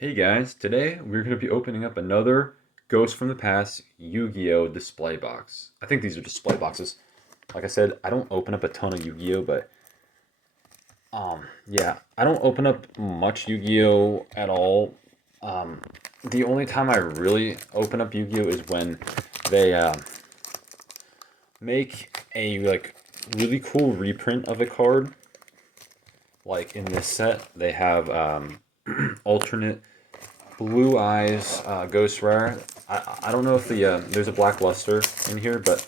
Hey guys, today we're going to be opening up another Ghost from the Past Yu-Gi-Oh! Display box. I think these are display boxes. Like I said, I don't open up a ton of Yu-Gi-Oh! But yeah, I don't open up much Yu-Gi-Oh! At all. The only time I really open up Yu-Gi-Oh! Is when they make a really cool reprint of a card. Like in this set, they have alternate Blue Eyes Ghost Rare. I don't know if there's a Black Luster in here, but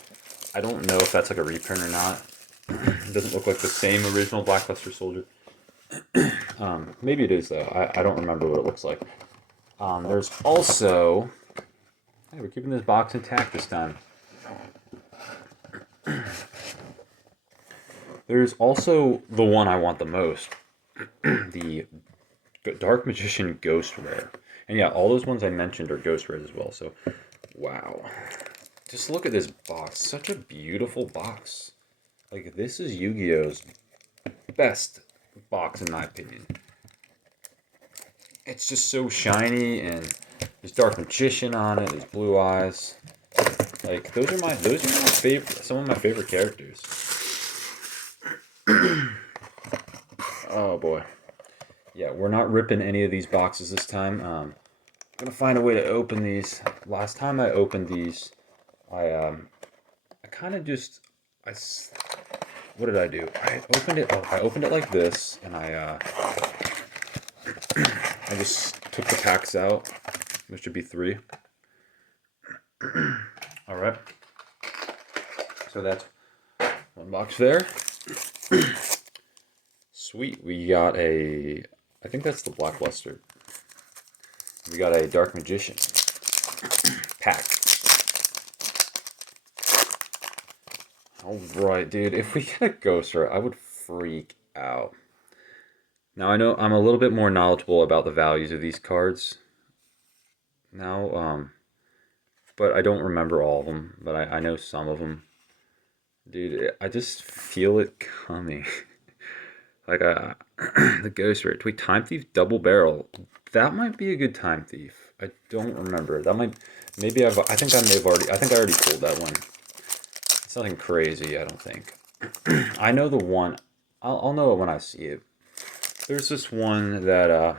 I don't know if that's like a reprint or not. It doesn't look like the same original Black Luster Soldier. Maybe it is though. I don't remember what it looks like. There's also, hey, we're keeping this box intact this time. There's also the one I want the most, the Dark Magician Ghost Rare. And yeah, all those ones I mentioned are Ghost Rares as well. So, wow. Just look at this box. Such a beautiful box. Like, this is Yu-Gi-Oh's best box, in my opinion. It's just so shiny, and there's Dark Magician on it. There's Blue Eyes. Like, those are my favorite. Some of my favorite characters. Oh boy. Yeah, we're not ripping any of these boxes this time. I'm gonna find a way to open these. Last time I opened these, I kind of just I what did I do? I opened it. Oh, I opened it like this, and I just took the packs out. There should be 3. All right. So that's one box there. Sweet. We got a. I think that's the Black Luster. We got a Dark Magician pack. Alright, dude. If we get a Ghost Rare, I would freak out. Now, I know I'm a little bit more knowledgeable about the values of these cards now, but I don't remember all of them, but I know some of them. Dude, I just feel it coming. Like, the Ghost Rare. Wait, Time Thief Double Barrel. That might be a good Time Thief. I don't remember. That might, maybe I think I may have already, I think I already pulled that one. It's nothing crazy, I don't think. I know the one, I'll know it when I see it. There's this one that,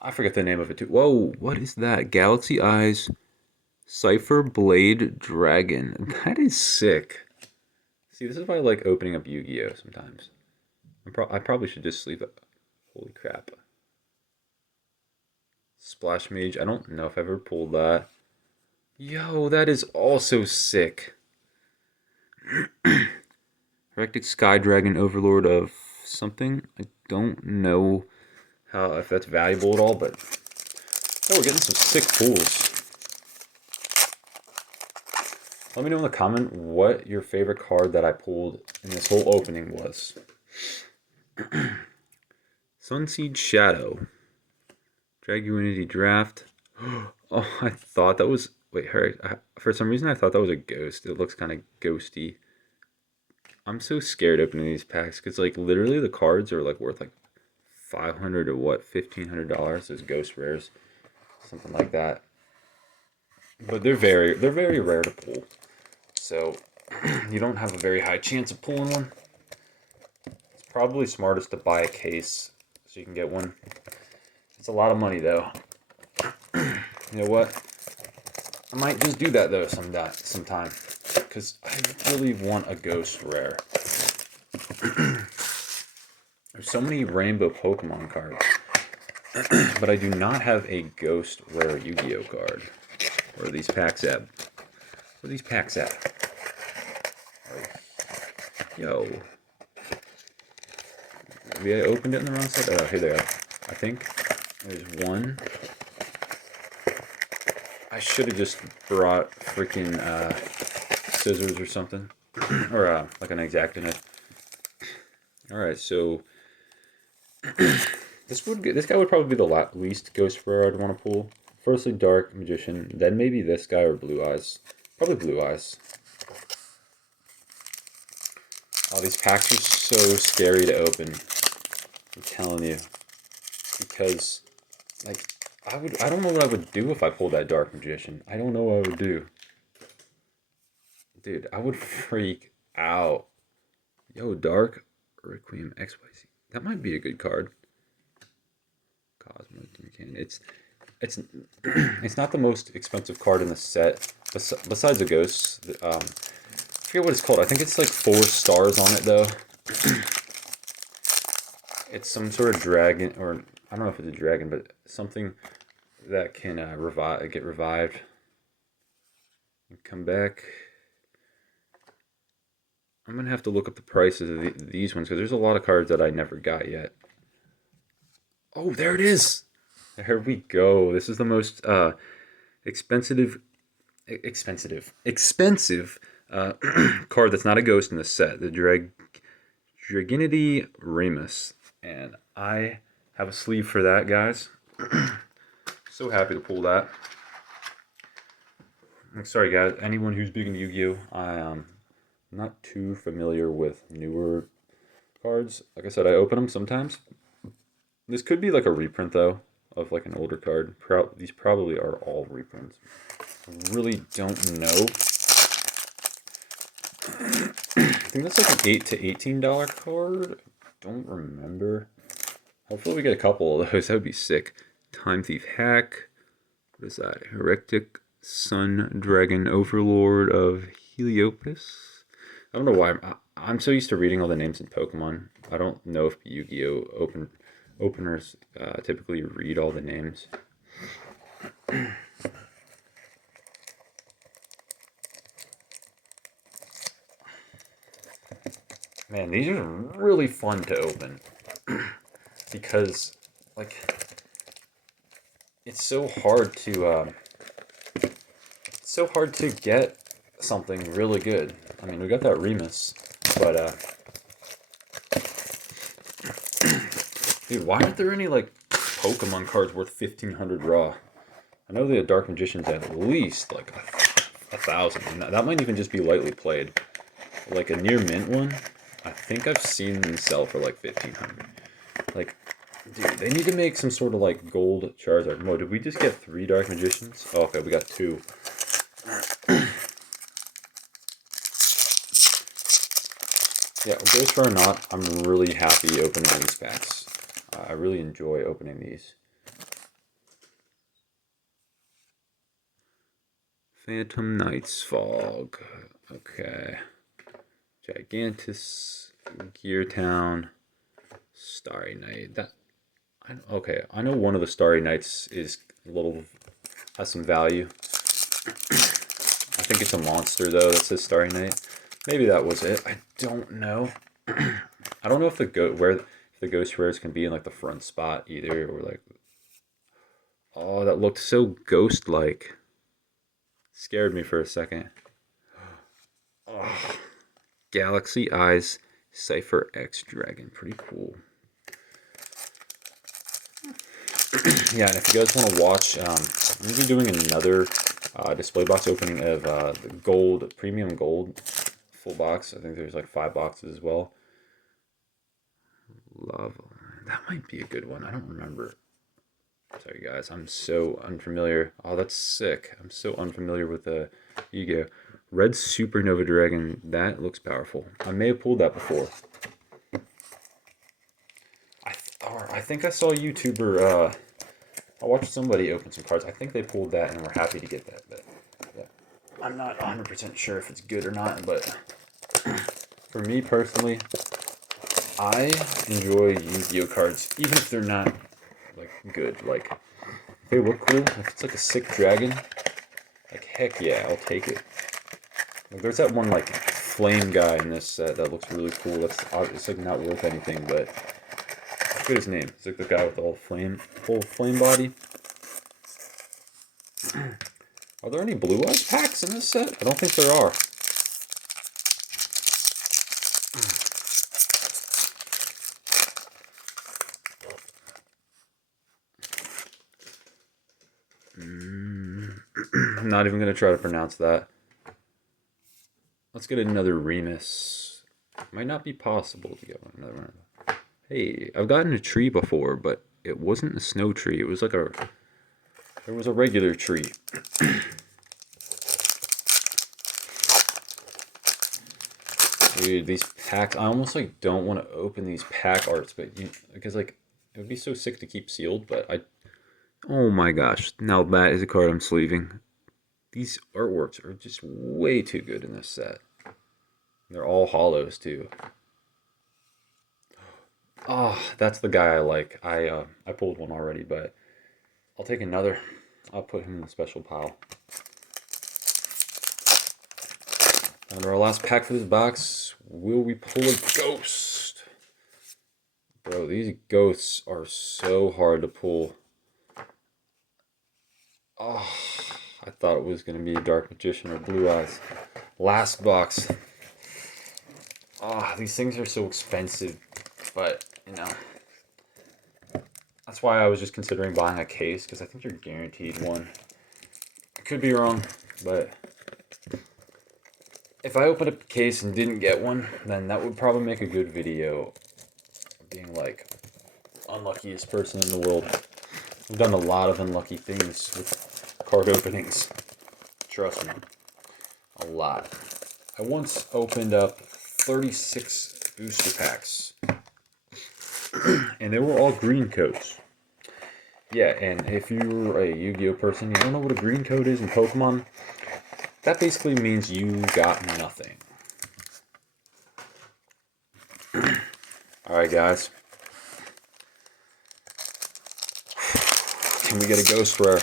I forget the name of it too. Whoa, what is that? Galaxy Eyes Cipher Blade Dragon. That is sick. See, this is why I like opening up Yu-Gi-Oh! Sometimes. I probably should just sleep. Holy crap. Splash Mage. I don't know if I've ever pulled that. Yo, that is also sick. Hectic Sky Dragon Overlord of something. I don't know if that's valuable at all, but oh, we're getting some sick pulls. Let me know in the comment what your favorite card that I pulled in this whole opening was. Sunseed Shadow. Dragunity Draft. Oh, I thought that was... Wait, for some reason I thought that was a ghost. It looks kind of ghosty. I'm so scared opening these packs because, like, literally the cards are, like, worth, like, $500 or what? $1,500. Those ghost rares. Something like that. But they're very rare to pull. So, you don't have a very high chance of pulling one. It's probably smartest to buy a case so you can get one. It's a lot of money, though. You know what? I might just do that, though, sometime. Because I really want a ghost rare. There's so many rainbow Pokemon cards. But I do not have a ghost rare Yu-Gi-Oh card. Where are these packs at? Where are these packs at? Yo. Maybe I opened it in the wrong side? Oh, here they are. I think there's one. I should have just brought freaking scissors or something. Or like an X-Acto knife. Alright, so this guy would probably be the least ghost rare I'd want to pull. Firstly, Dark Magician, then maybe this guy or Blue Eyes. Probably Blue Eyes. Oh, these packs are so scary to open. I'm telling you. Because, like, I don't know what I would do if I pulled that Dark Magician. I don't know what I would do. Dude, I would freak out. Yo, Dark Requiem XYZ. That might be a good card. Cosmo Cannon. It's it's not the most expensive card in the set. Besides the ghosts, I forget what it's called. I think it's like 4 stars on it though. It's some sort of dragon, or I don't know if it's a dragon, but something that can get revived and come back. I'm gonna have to look up the prices of these ones because there's a lot of cards that I never got yet. Oh, there it is. There we go. This is the most expensive card that's not a ghost in the set. The Draginity Remus, and I have a sleeve for that, guys. So happy to pull that. I'm sorry, guys. Anyone who's big into Yu-Gi-Oh, I'm not too familiar with newer cards. Like I said, I open them sometimes. This could be like a reprint though of like an older card. These probably are all reprints. I really don't know. I think that's like an $8 to $18 card. Don't remember. Hopefully we get a couple of those. That would be sick. Time Thief Hack. What is that? Heretic Sun Dragon Overlord of Heliopus. I don't know why. I'm so used to reading all the names in Pokemon. I don't know if Yu-Gi-Oh! Openers typically read all the names. Man, these are really fun to open because, like, it's so hard to get something really good. I mean, we got that Remus, but dude, why aren't there any like Pokemon cards worth 1,500 raw? I know the Dark Magician's at least like 1,000, and that might even just be lightly played. Like a near mint one, I think I've seen them sell for like 1,500. Like, dude, they need to make some sort of like gold Charizard. Mo, did we just get 3 Dark Magicians? Oh, okay, we got 2. Yeah, ghost or not, I'm really happy opening these packs. I really enjoy opening these. Phantom Knight's Fog. Okay. Gigantus, Gear Town, Starry Night. Okay, I know one of the Starry Nights has some value. I think it's a monster though that says Starry Night. Maybe that was it. I don't know. I don't know if the ghost rares can be in like the front spot either, or like. Oh, that looked so ghost-like. Scared me for a second. Oh. Galaxy Eyes Cypher X Dragon. Pretty cool. Yeah, and if you guys want to watch, I'm going to be doing another display box opening of the gold, premium gold full box. I think there's like 5 boxes as well. Lava. That might be a good one. I don't remember. Sorry guys, I'm so unfamiliar. Oh, that's sick. I'm so unfamiliar with the Yugioh. Red Supernova Dragon. That looks powerful. I may have pulled that before. I think I saw a YouTuber. I watched somebody open some cards. I think they pulled that and were happy to get that. But yeah, I'm not 100% sure if it's good or not. But for me personally, I enjoy Yu-Gi-Oh cards, even if they're not like good. Like if they look cool, if it's like a sick dragon, like heck yeah, I'll take it. Like there's that one like flame guy in this set that looks really cool. It's like not worth anything, but I forget his name. It's like the guy with the full flame body. Are there any Blue Eyes packs in this set? I don't think there are. I'm not even going to try to pronounce that. Let's get another Remus. Might not be possible to get another one. Hey, I've gotten a tree before, but it wasn't a snow tree. It was like there was a regular tree. Dude, these packs, I almost like don't want to open these pack arts, but because like it would be so sick to keep sealed, but oh my gosh, now that is a card I'm sleeving. These artworks are just way too good in this set. They're all hollows too. Oh, that's the guy I like. I pulled one already, but I'll take another. I'll put him in the special pile. And our last pack for this box. Will we pull a ghost? Bro, these ghosts are so hard to pull. Oh, I thought it was going to be a Dark Magician or Blue Eyes. Last box. Oh, these things are so expensive. But, you know, that's why I was just considering buying a case, because I think you're guaranteed one. I could be wrong, but if I opened up a case and didn't get one, then that would probably make a good video of being like, unluckiest person in the world. I've done a lot of unlucky things with card openings. Trust me. A lot. I once opened up 36 booster packs. And they were all green codes. Yeah, and if you're a Yu-Gi-Oh person, you don't know what a green code is in Pokemon, that basically means you got nothing. Alright, guys. Can we get a ghost rare?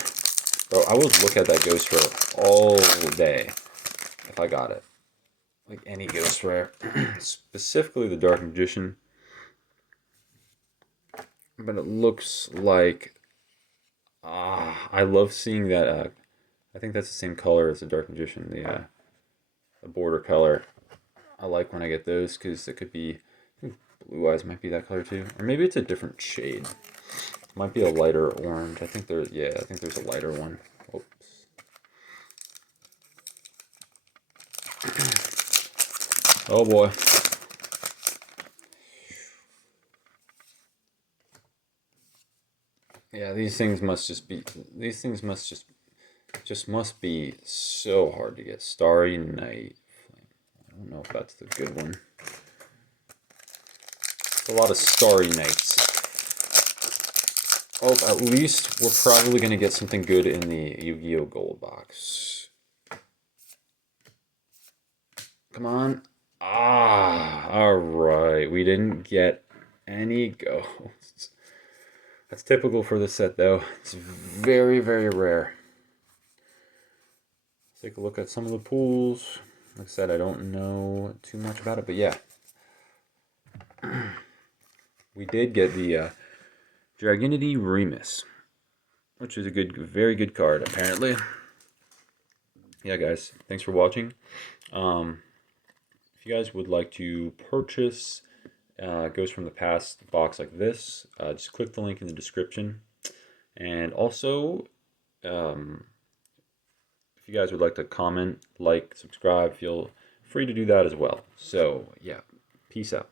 Bro, I would look at that ghost rare all day if I got it. Like any ghost rare. Specifically the Dark Magician. But it looks like... I love seeing that. I think that's the same color as the Dark Magician. The border color. I like when I get those because it could be... Blue Eyes might be that color too. Or maybe it's a different shade. Might be a lighter orange. I think there's a lighter one. Oops. Oh boy. Yeah, these things must must be so hard to get. Starry Night. I don't know if that's the good one. A lot of Starry Nights. Oh, at least we're probably going to get something good in the Yu-Gi-Oh! Gold box. Come on. Alright. We didn't get any ghosts. That's typical for this set, though. It's very, very rare. Let's take a look at some of the pools. Like I said, I don't know too much about it, but yeah. We did get the Dragunity Remus, which is a very good card, apparently. Yeah, guys, thanks for watching. If you guys would like to purchase Ghost from the Past box like this, just click the link in the description. And also, if you guys would like to comment, like, subscribe, feel free to do that as well. So, yeah, peace out.